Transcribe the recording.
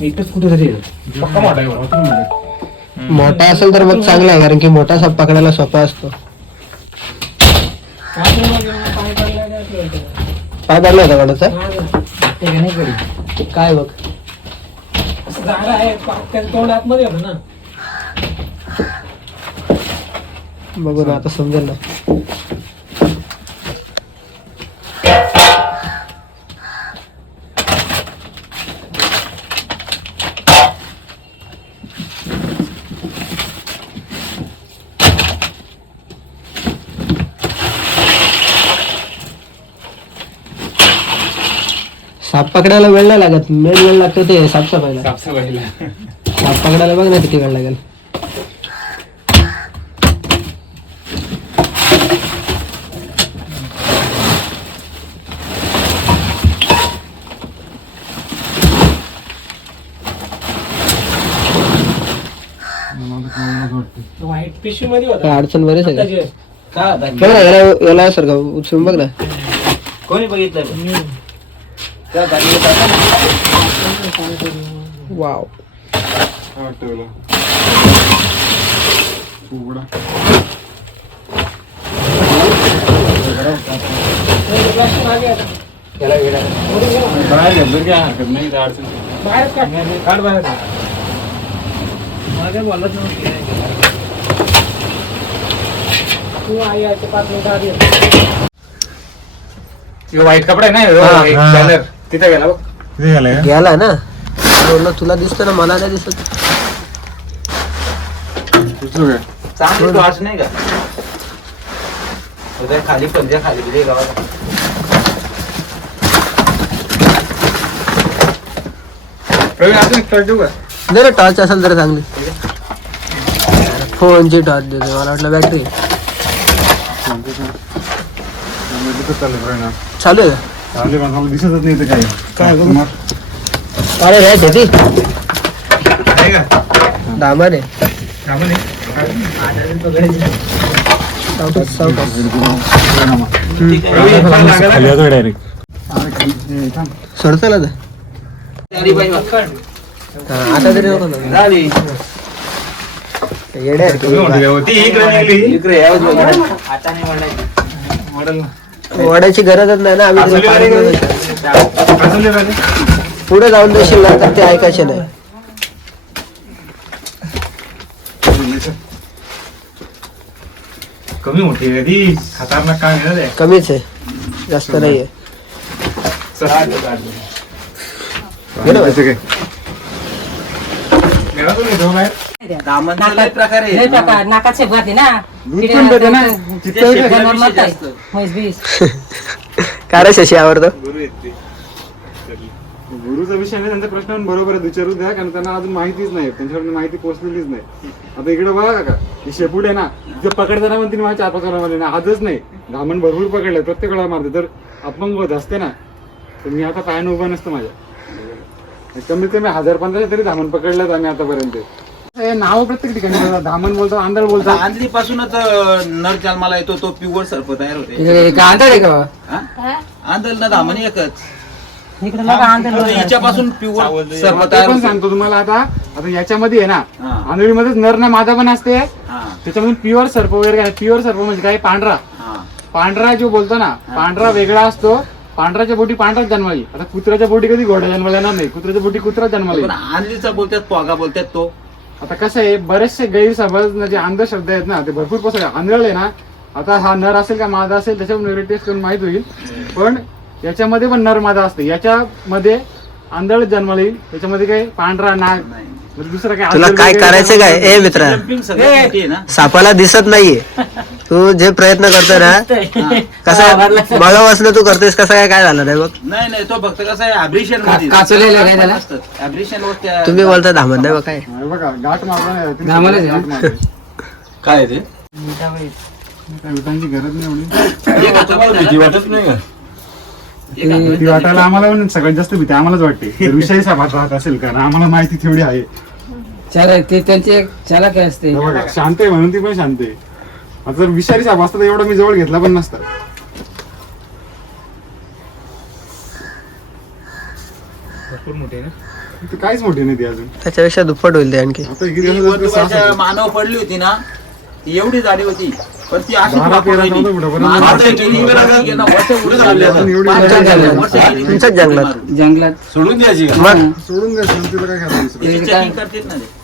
कुठेतरी. पक्का मोठा आहे बा. मोठा असेल तर मग चांगला आहे कारण की मोठा साप पकडायला सोपा असतो. पाय पडला होता कोणाचा ते का नाही कधी काय बघ. असं झाड आहे पाक त्याचं तोंड आतमध्ये होतं ना बघू ना आता समजेल ना. साप पकडायला वेळ नाही लागत. मेन वेळ लागतो ते साफसफाईला साफसफाईला साप पकडायला बघ ना किती वेळ लागेल. व्हाईट पिशवी मध्ये होता. काय अडचण बरेच आहे का? बघ ना याला याला सर का उचलून बघ ना. कोणी बघितलं? वाव. बाहेर घेतलं की हरकत नाही काय अडचण नाही. बाहेर काढ. बाहेर. व्हाईट कपडा आहे ना ह्यो, हा, एक हा. कलर तिथे गेला बघ. का? गेला ना. बोललो तुला दिसतो ना मला नाही दिसत. उचलू काय चांगली टॉर्च नाही का? उद्या खाली पंजा खाली बिले गावात. प्रवीण अजून एक टॉर्च देऊ का? दे ना टॉर्च असेल तर चांगली. फोनची टॉर्च देते मला वाटलं बॅटरी चालू आहे का? चालले पण मला दिसतच नाही काही काय बघ? तुम्हा- अरे रे ती आहे का डांबर आहे. सावकाश. खाली डायरेक्ट सोडतो ना आता? अरे. हा, आता तरी नको ना तुम्ही रे. ती इकडे निघाली इकडे यावंच लागेल. आता नाही म्हणायचं. मॉडेल ना. ओढायची गरजच नाही ना आम्ही. पुढे जाऊन देशील ना तर ते ऐकायचे नाही. कमी मोठी ती खतरनाक काम आहे ना कमीच आहे जास्त नाहीये. गेला तुम्ही इथं बाहेर? दामनचा लय प्रकार आहे. लय प्रकार नाकात शेप घातली ना दूध पण देते ना. तिथे शेपटीला जनावर विषय मरताय. जास्त. म्हैस बीस काय रे शशी आवडतो गुरु आहेत ते. गुरुचा विषय नाही त्यांचा प्रश्न पण बरोबर आहे विचारू द्या कारण त्यांना अजून माहितीच नाही त्यांच्याकडे माहिती पोहोचलेलीच नाही आता इकडे बघा का हे शेपूट आहे ना जे पकडताना पण तिने माझ्या चार पाच वेळा मारले ना आजच नाही घामण भरपूर पकडले प्रत्येक वेळा मारते तर अपंग होत असते ना तर मी आता पायानं उभा नसतो माझ्या कमीत कमी हजार पंधराशे तरी धामण पकडल्यात आम्ही आतापर्यंत नाव प्रत्येक ठिकाणी. धामण बोलतात आंधळ बोलतात आंधळीपासूनच अं, नर जन्माला येतो तो प्युअर सर्प तयार होते. हे काय आणतात आहे का? बा? हा? आंधळ ना दामन एकच. सर्प तयार सांगतो तुम्हाला आता. आता याच्यामध्ये आहे ना. आंधळीमध्येच नर ना मादा पण असते. हा. त्याच्यामधून प्युअर सर्प वगैरे काय प्युअर सर्प म्हणजे काय? पांढरा. हा. पांढरा जो बोलतो ना पांढरा वेगळा असतो. पांढऱ्याच्या बोटी पांढराच जन्माली. आता कुत्र्याच्या बोटी कधी घोडा जन्माला येणार नाही. कुत्र्याच्या बोटी कुत्रा जन्माला. आंधळीचा बोलतात पोगा बोलतात तो. आता कसं आहे बरेचसे गैरसमज जे अंधशब्द आहेत ना ते भरपूर पसरले. आंधळ आहे ना आता हा नर असेल का मादा असेल त्याच्यावर टेस्ट करून माहीत होईल. पण याच्यामध्ये पण नर मादा असते. याच्यामध्ये आंधळ जन्माला येईल त्याच्यामध्ये काय पांढरा नाग नाही. म्हणजे दुसरं काय तुला काय करायचं काय? ए मित्रा सापाला दिसत नाहीये. तू जे प्रयत्न करतोय ना कसा मला वाचलं तू करतोयस कसं काय काय झालं नाही बघ? नाही नाही तो फक्त कसं आहे काचवलेलं काय त्याला? तुम्ही बोलता धामण नाही बघ काय. हे बघा गाठ मारला. काय ते? विटांची गरज नाही वाटत नाही का? वाटायला आम्हाला सगळ्यात जास्त भीती आम्हालाच वाटते. तर विषयी सापात राहत असेल कारण आम्हाला माहिती तेवढी आहे. चला ते त्यांची एक चला काय असते. शांत आहे म्हणून ती पण शांत आहे. जर विषारी साप असता तर एवढा मी जवळ घेतला पण नसता. भरपूर मोठी ना? ती काहीच मोठी नाही ती अजून. त्याच्यापेक्षा दुप्पट होईल ते आणखी. आता ती मानव पडली होती ना ती एवढी झाडी होती. पण ती अशी बारा तेरा चौदा फुटापर्यंत मानव मारते. गेली, गेली ना, वर्ष उडी चालली आता. पण एवढी पाच तुमच्याच वर्ष जंगलात. वर्ष गेली ती तुमच्याच उडी जंगलात. मारून. जंगलात. सोडून द्यायची का मग? सोडून द्या तिला काय करायचं तिची ते काय- checking करतेत ना ते.